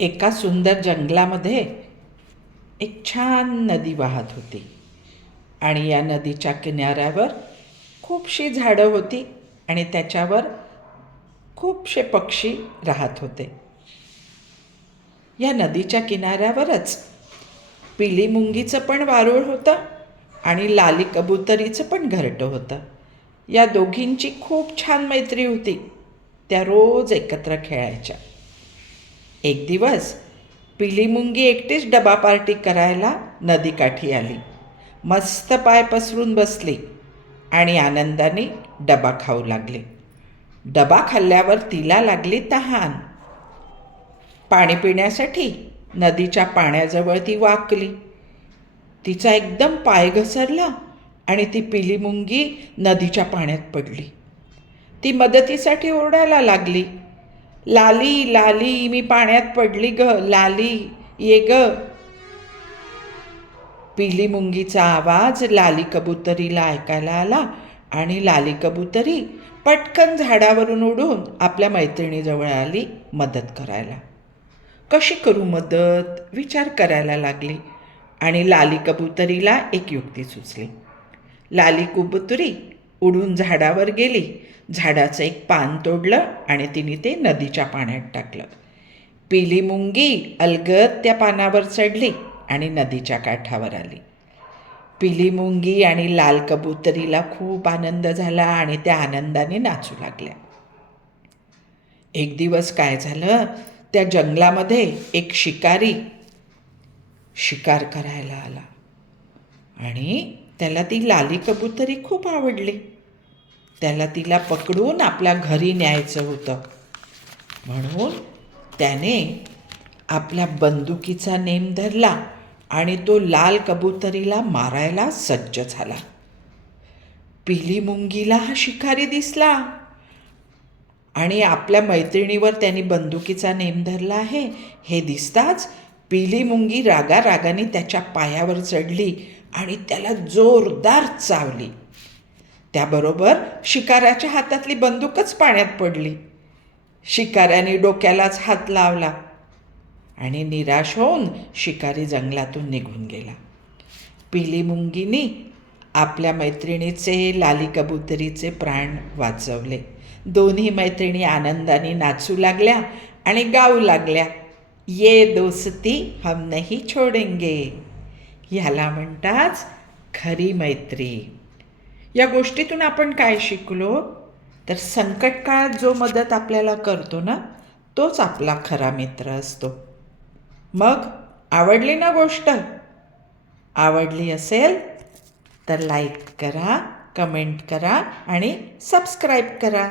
एका सुंदर जंगलामध्ये एक छान नदी वाहत होती. आणि या नदीच्या किनाऱ्यावर खूपशी झाडं होती आणि त्याच्यावर खूपसे पक्षी राहत होते. या नदीच्या किनाऱ्यावरच पिली मुंगीचं पण वारूळ होतं आणि लाली कबुतरीचं पण घरटं होतं. या दोघींची खूप छान मैत्री होती. त्या रोज एकत्र खेळायच्या. एक दिवस पिली मुंगी एकटीच डबा पार्टी करायला नदीकाठी आली. मस्त पाय पसरून बसली आणि आनंदाने डबा खाऊ लागली. डबा खाल्ल्यावर तिला लागली तहान. पाणी पिण्यासाठी नदीच्या पाण्याजवळ ती वाकली. तिचा एकदम पाय घसरला आणि ती पिली मुंगी नदीच्या पाण्यात पडली. ती मदतीसाठी ओरडायला लागली. लाली लाली मी पाण्यात पडली ग लाली ये ग. पिली मुंगीचा आवाज लाली कबुतरीला ऐकायला आला आणि लाली कबुतरी पटकन झाडावरून उडून आपल्या मैत्रिणीजवळ आली मदत करायला. कशी करू मदत? विचार करायला लागली आणि लाली कबुतरीला एक युक्ती सुचली. लाली कबुतरी उडून झाडावर गेली. झाडाचं एक पान तोडलं आणि तिने ते नदीच्या पाण्यात टाकलं. पिली मुंगी अलगद त्या पानावर चढली आणि नदीच्या काठावर आली. पिली मुंगी आणि लाल कबुतरीला खूप आनंद झाला आणि त्या आनंदाने नाचू लागल्या. एक दिवस काय झालं? त्या जंगलामध्ये एक शिकारी शिकार करायला आला आणि त्याला ती लाली कबुतरी खूप आवडली. त्याला तिला पकडून आपल्या घरी न्यायचं होतं. म्हणून त्याने आपल्या बंदुकीचा नेम धरला आणि तो लाल कबुतरीला मारायला सज्ज झाला. पिली मुंगीला हा शिकारी दिसला आणि आपल्या मैत्रिणीवर त्यांनी बंदुकीचा नेम धरला आहे. हे दिसताच पिली मुंगी रागा रागाने त्याच्या पायावर चढली आणि त्याला जोरदार चावली. त्याबरोबर शिकाऱ्याच्या हातातली बंदूकच पाण्यात पडली. शिकाऱ्याने डोक्यालाच हात लावला आणि निराश होऊन शिकारी जंगलातून निघून गेला. पिली मुंगीनी आपल्या मैत्रिणीचे लाली कबुतरीचे प्राण वाचवले. दोन्ही मैत्रिणी आनंदाने नाचू लागल्या आणि गाऊ लागल्या. ये दोस्ती हम नहीं छोडेंगे. ह्याला म्हणतात खरी मैत्री. या गोष्टीतून आपण काय शिकलो? तर संकट काळात जो मदत आपल्याला करतो ना तोच आपला खरा मित्र असतो. मग आवडली ना गोष्ट? आवडली असेल तर लाईक करा कमेंट करा आणि सबस्क्राईब करा.